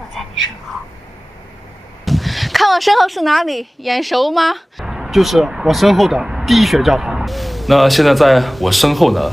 坐在你身后。看我身后是哪里？眼熟吗？就是我身后的第一血教堂。那现在在我身后呢？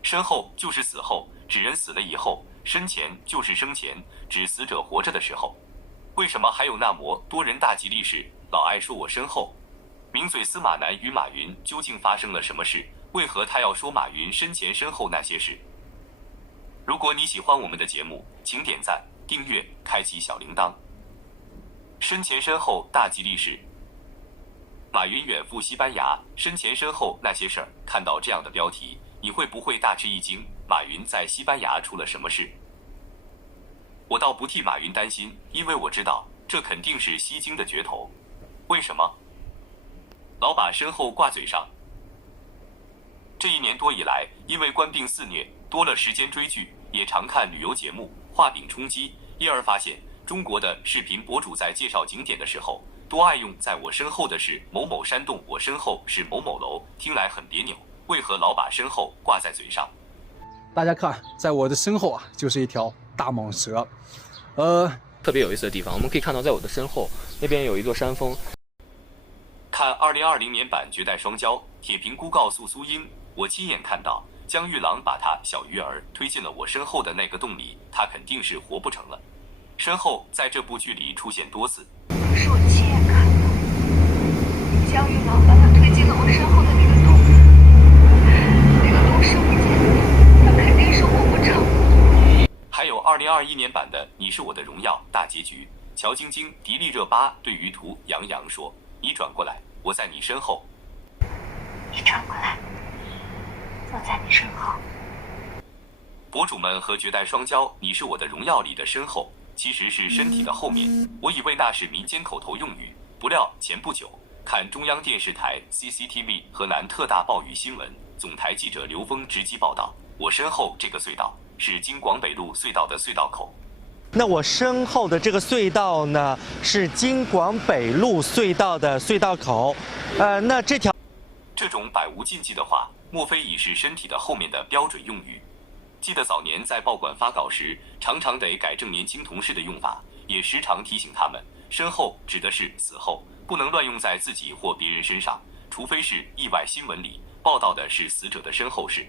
身后就是死后，指人死了以后；身前就是生前，指死者活着的时候。为什么还有那么多人大吉利是老爱说我身后？名嘴司马南与马云究竟发生了什么事？为何他要说马云身前身后那些事？如果你喜欢我们的节目，请点赞、订阅、开启小铃铛。身前身后大吉利是马云远赴西班牙，身前身后那些事儿。看到这样的标题，你会不会大吃一惊？马云在西班牙出了什么事？我倒不替马云担心，因为我知道这肯定是吸睛的噱头。为什么？老把身后挂嘴上。这1年多以来，因为官病肆虐，多了时间追剧，也常看旅游节目，画饼充饥，因而发现中国的视频博主在介绍景点的时候，多爱用在我身后的是某某山洞，我身后是某某楼，听来很别扭。为何老把身后挂在嘴上？大家看，在我的身后啊，就是一条大蟒蛇。特别有意思的地方，我们可以看到，在我的身后那边有一座山峰。看2020年版《绝代双骄》，铁评估告诉苏英，我亲眼看到江玉郎把他小鱼儿推进了我身后的那个洞里，他肯定是活不成了。身后在这部剧里出现多次，可是我亲眼看到江玉郎把他推进了我身后的那个洞，那个洞是不见，他肯定是活不成。还有2021年版的《你是我的荣耀》大结局，乔晶晶、迪丽热巴对于涂杨洋说：“你转过来，我在你身后。”你转过来，坐在你身后。博主们和《绝代双骄》《你是我的荣耀》里的身后，其实是身体的后面。我以为那是民间口头用语，不料前不久看中央电视台 CCTV 河南特大暴雨新闻，总台记者刘峰直击报道，我身后这个隧道是京广北路隧道的隧道口。那我身后的这个隧道呢，是京广北路隧道的隧道口。那这种百无禁忌的话，莫非已是身体的后面的标准用语？记得早年在报馆发稿时，常常得改正年轻同事的用法，也时常提醒他们，身后指的是死后，不能乱用在自己或别人身上，除非是意外新闻里报道的是死者的身后事。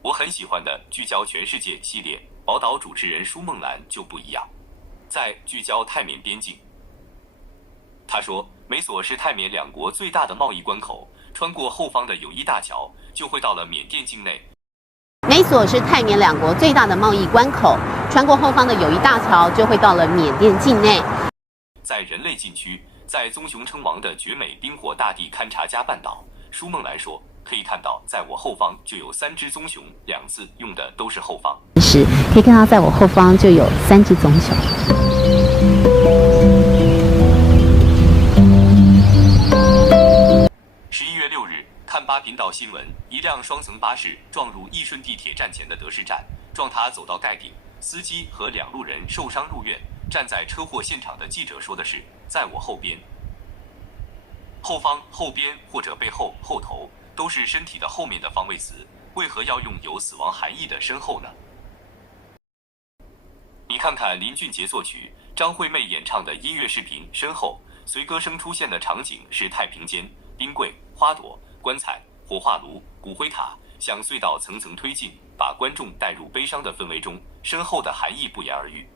我很喜欢的聚焦全世界系列，宝岛主持人舒梦兰就不一样，在聚焦泰缅边境。他说，美索是泰缅两国最大的贸易关口，穿过后方的友谊大桥，就会到了缅甸境内。美索是泰缅两国最大的贸易关口，穿过后方的友谊大桥，就会到了缅甸境内。在人类禁区，在棕熊称王的绝美冰火大地勘察加半岛，舒梦兰说，可以看到在我后方就有3只棕熊，2次用的都是后方。是，可以看到在我后方就有3只棕熊。11月6日，看8频道新闻，一辆双层巴士撞入义顺地铁站前的德士站，撞塌走到盖顶，司机和2路人受伤入院。站在车祸现场的记者说的是，在我后边。后方、后边或者背后、后头都是身体的后面的方位词，为何要用有死亡含义的身后呢？你看看林俊杰作曲、张惠妹演唱的音乐视频，身后随歌声出现的场景是太平间、冰柜、花朵、棺材、火化炉、骨灰塔，向隧道层层推进，把观众带入悲伤的氛围中，身后的含义不言而喻。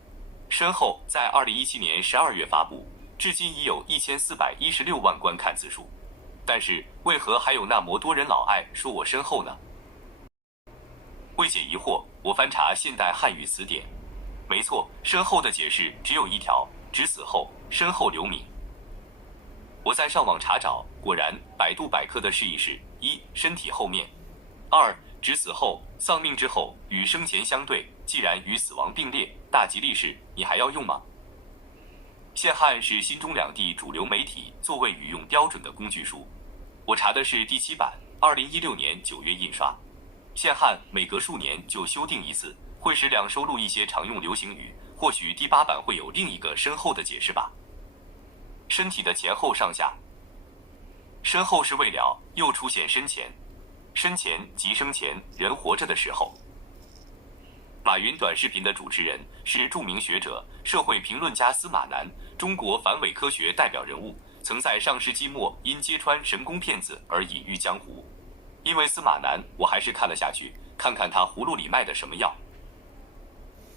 身后在2017年12月发布，至今已有1416万观看次数。但是为何还有那么多人老爱说我身后呢？为解疑惑，我翻查现代汉语词典，没错，身后的解释只有一条，指死后，身后留名。我在上网查找，果然百度百科的释义是：一、身体后面；二、指死后，丧命之后，与生前相对。既然与死亡并列，大吉利是，你还要用吗？现汉是新中两地主流媒体作为语用标准的工具书，我查的是第7版，2016年9月印刷。现汉每隔数年就修订一次，会使两收录一些常用流行语，或许第8版会有另一个身后的解释吧。身体的前后上下，身后是未了，又出现身前，身前即生前，人活着的时候。马云短视频的主持人是著名学者、社会评论家司马南，中国反伪科学代表人物，曾在上世纪末因揭穿神功骗子而隐喻江湖。因为司马南，我还是看了下去，看看他葫芦里卖的什么药。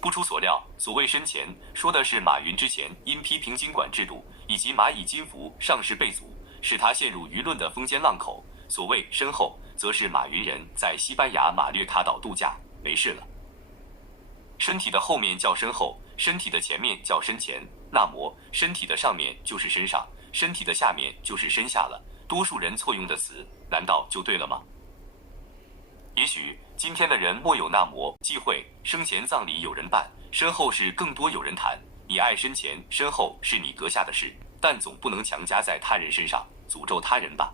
不出所料，所谓身前，说的是马云之前因批评经管制度以及蚂蚁金服上市被阻，使他陷入舆论的风尖浪口。所谓身后，则是马云人在西班牙马略卡岛度假，没事了。身体的后面叫身后，身体的前面叫身前，那么身体的上面就是身上，身体的下面就是身下了。多数人错用的词，难道就对了吗？也许今天的人莫有那么忌讳，生前葬礼有人办，身后事更多有人谈。你爱身前身后是你阁下的事，但总不能强加在他人身上，诅咒他人吧。